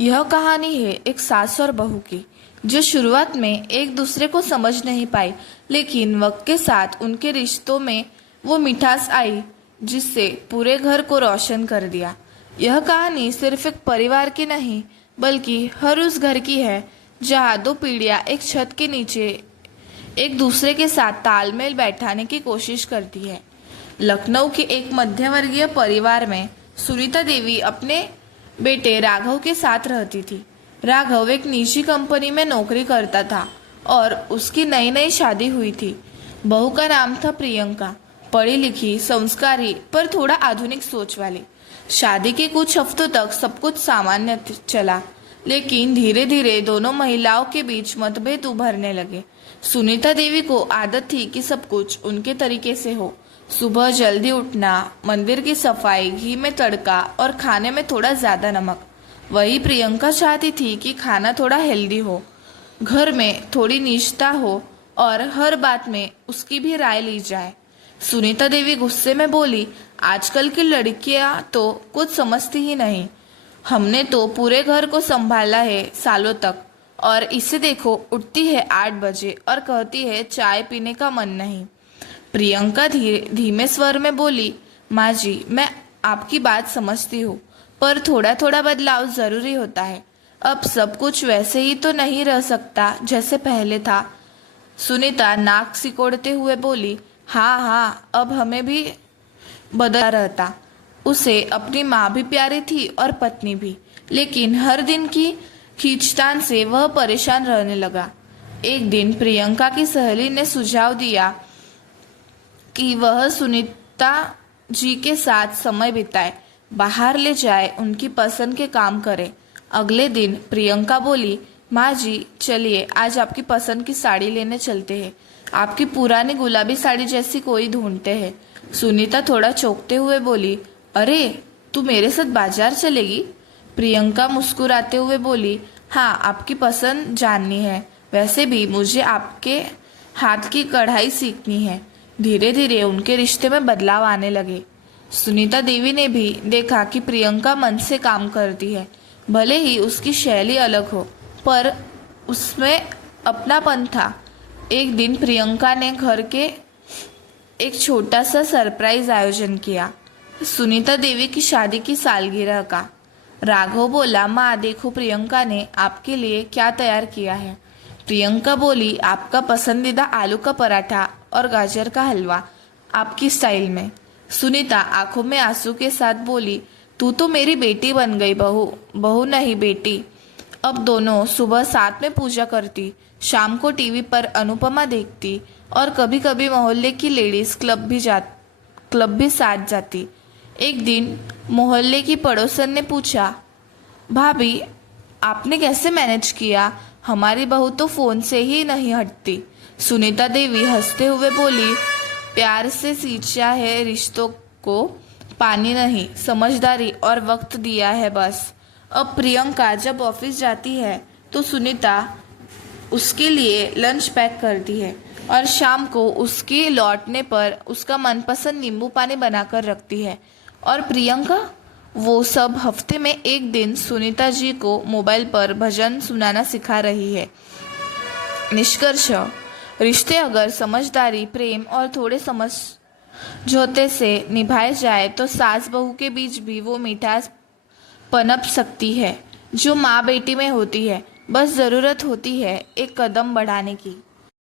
यह कहानी है एक सास और बहू की, जो शुरुआत में एक दूसरे को समझ नहीं पाई, लेकिन वक्त के साथ उनके रिश्तों में वो मिठास आई जिससे पूरे घर को रोशन कर दिया। यह कहानी सिर्फ एक परिवार की नहीं, बल्कि हर उस घर की है जहाँ दो पीढ़ियाँ एक छत के नीचे एक दूसरे के साथ तालमेल बैठाने की कोशिश करती है। लखनऊ के एक मध्यवर्गीय परिवार में सुनीता देवी अपने बेटे राघव के साथ रहती थी। राघव एक निजी कंपनी में नौकरी करता था और उसकी नई नई शादी हुई थी। बहू का नाम था प्रियंका, पढ़ी लिखी, संस्कारी पर थोड़ा आधुनिक सोच वाली। शादी के कुछ हफ्तों तक सब कुछ सामान्य चला, लेकिन धीरे धीरे दोनों महिलाओं के बीच मतभेद उभरने लगे। सुनीता देवी को आदत थी कि सब कुछ उनके तरीके से हो। सुबह जल्दी उठना, मंदिर की सफाई, घी में तड़का और खाने में थोड़ा ज्यादा नमक। वही प्रियंका चाहती थी कि खाना थोड़ा हेल्दी हो, घर में थोड़ी निष्ठा हो और हर बात में उसकी भी राय ली जाए। सुनीता देवी गुस्से में बोली, आजकल की लड़कियां तो कुछ समझती ही नहीं। हमने तो पूरे घर को संभाला है सालों तक, और इसे देखो, उठती है 8 बजे और कहती है चाय पीने का मन नहीं। प्रियंका धीमे स्वर में बोली, माँ जी, मैं आपकी बात समझती हूँ, पर थोड़ा थोड़ा बदलाव जरूरी होता है। अब सब कुछ वैसे ही तो नहीं रह सकता जैसे पहले था। सुनीता नाक सिकोड़ते हुए बोली, हाँ हाँ, अब हमें भी बदला रहता। उसे अपनी माँ भी प्यारी थी और पत्नी भी, लेकिन हर दिन की खींचतान से वह परेशान रहने लगा। एक दिन प्रियंका की सहेली ने सुझाव दिया कि वह सुनीता जी के साथ समय बिताए, बाहर ले जाए, उनकी पसंद के काम करे। अगले दिन प्रियंका बोली, माँ जी, चलिए आज आपकी पसंद की साड़ी लेने चलते हैं। आपकी पुरानी गुलाबी साड़ी जैसी कोई ढूंढते हैं। सुनीता थोड़ा चौंकते हुए बोली, अरे तू मेरे साथ बाजार चलेगी? प्रियंका मुस्कुराते हुए बोली, हाँ, आपकी पसंद जाननी है। वैसे भी मुझे आपके हाथ की कढ़ाई सीखनी है। धीरे धीरे उनके रिश्ते में बदलाव आने लगे। सुनीता देवी ने भी देखा कि प्रियंका मन से काम करती है। भले ही उसकी शैली अलग हो, पर उसमें अपनापन था। एक दिन प्रियंका ने घर के एक छोटा सा सरप्राइज आयोजन किया, सुनीता देवी की शादी की सालगिरह का। राघव बोला, माँ देखो, प्रियंका ने आपके लिए क्या तैयार किया है। प्रियंका बोली, आपका पसंदीदा आलू का पराठा और गाजर का हलवा, आपकी स्टाइल में। सुनीता आंखों में आंसू के साथ बोली, तू तो मेरी बेटी बन गई बहू। बहू नहीं, बेटी। अब दोनों सुबह साथ में पूजा करती, शाम को टीवी पर अनुपमा देखती और कभी कभी मोहल्ले की लेडीज क्लब भी साथ जाती। एक दिन मोहल्ले की पड़ोसन ने पूछा, भाभी, आपने कैसे मैनेज किया? हमारी बहू तो फोन से ही नहीं हटती। सुनीता देवी हंसते हुए बोली, प्यार से सींचा है रिश्तों को, पानी नहीं, समझदारी और वक्त दिया है बस। अब प्रियंका जब ऑफिस जाती है तो सुनीता उसके लिए लंच पैक करती है और शाम को उसके लौटने पर उसका मनपसंद नींबू पानी बनाकर रखती है। और प्रियंका वो सब हफ्ते में एक दिन सुनीता जी को मोबाइल पर भजन सुनाना सिखा रही है। निष्कर्ष, रिश्ते अगर समझदारी, प्रेम और थोड़े समझौते से निभाए जाए तो सास बहू के बीच भी वो मिठास पनप सकती है जो माँ बेटी में होती है। बस ज़रूरत होती है एक कदम बढ़ाने की।